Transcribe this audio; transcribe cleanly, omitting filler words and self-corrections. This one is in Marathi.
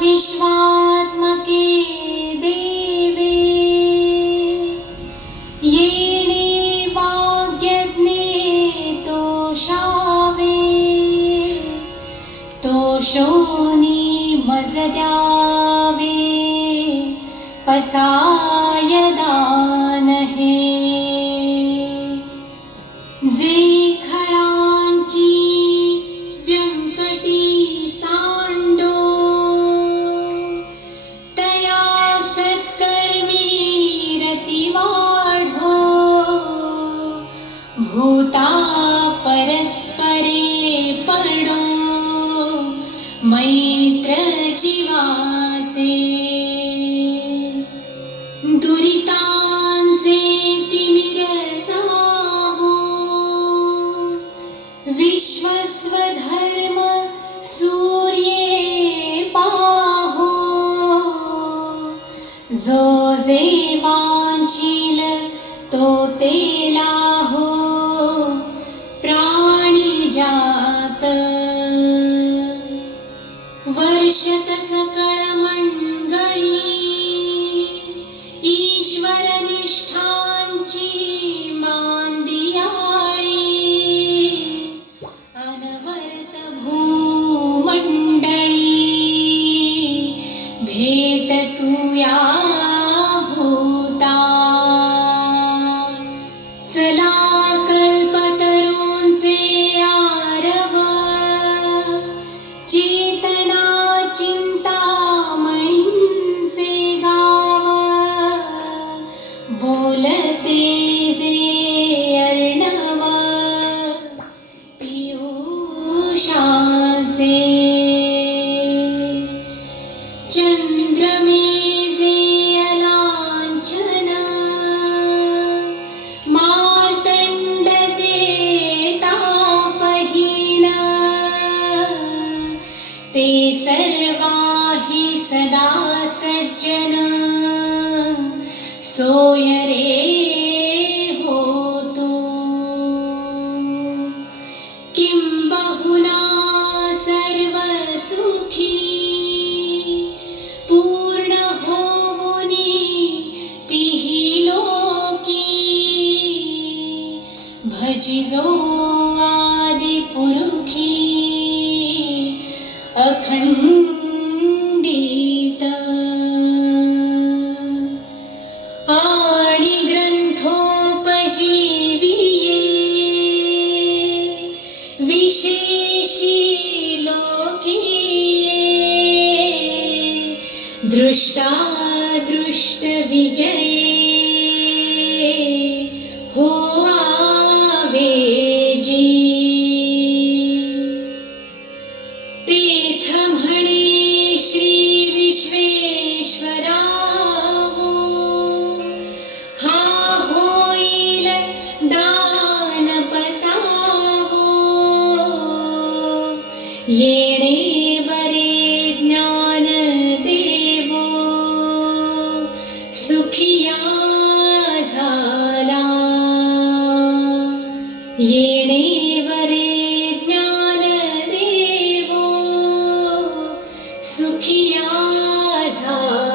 विश्वात्मके देवे येणे वाग्यज्ञे तोषावे तोषोनी मज द्यावे पसाय दान हे जे खरांची व्यंकटी सांडो तया सत्कर्मी रती वाढो भूता परस्परे पडो मैत्र जीवाचे दुरितांचे तिमिर जावो विश्वस्वधर्म सूर्ये पाहो जो जे वांछील तो ते लाहो प्राणी जात वर्षत सकळ मंडळी ईश्वर निष्ठांची मांदियाळी अनवरत भूमंडळी भेट तू या भूता चला कल्पतरूंचे आरव चेतना चिंतामणींचे गाव बोलते जे अर्णव पियुषाचे चंद्रमे जे अलांछन मार्तंड जे तापहीन ते सर्वाही सदा सज्जन सोय रे होतो किंबहुना सर्व सुखी पूर्ण होवुनी तिही लोकी भजिजो आदि पुरुखी अखंडित आणि ग्रंथोपजीविये विशेषी लोकीये दृष्टादृष्ट विजये होवावे जी तेथ म्हणे श्री विश्वेश्वरावो हा होईल दान पसावो येणे बरे ज्ञान देवो सुखिया झाला येणे बरे ज्ञान देवो सुखिया झाला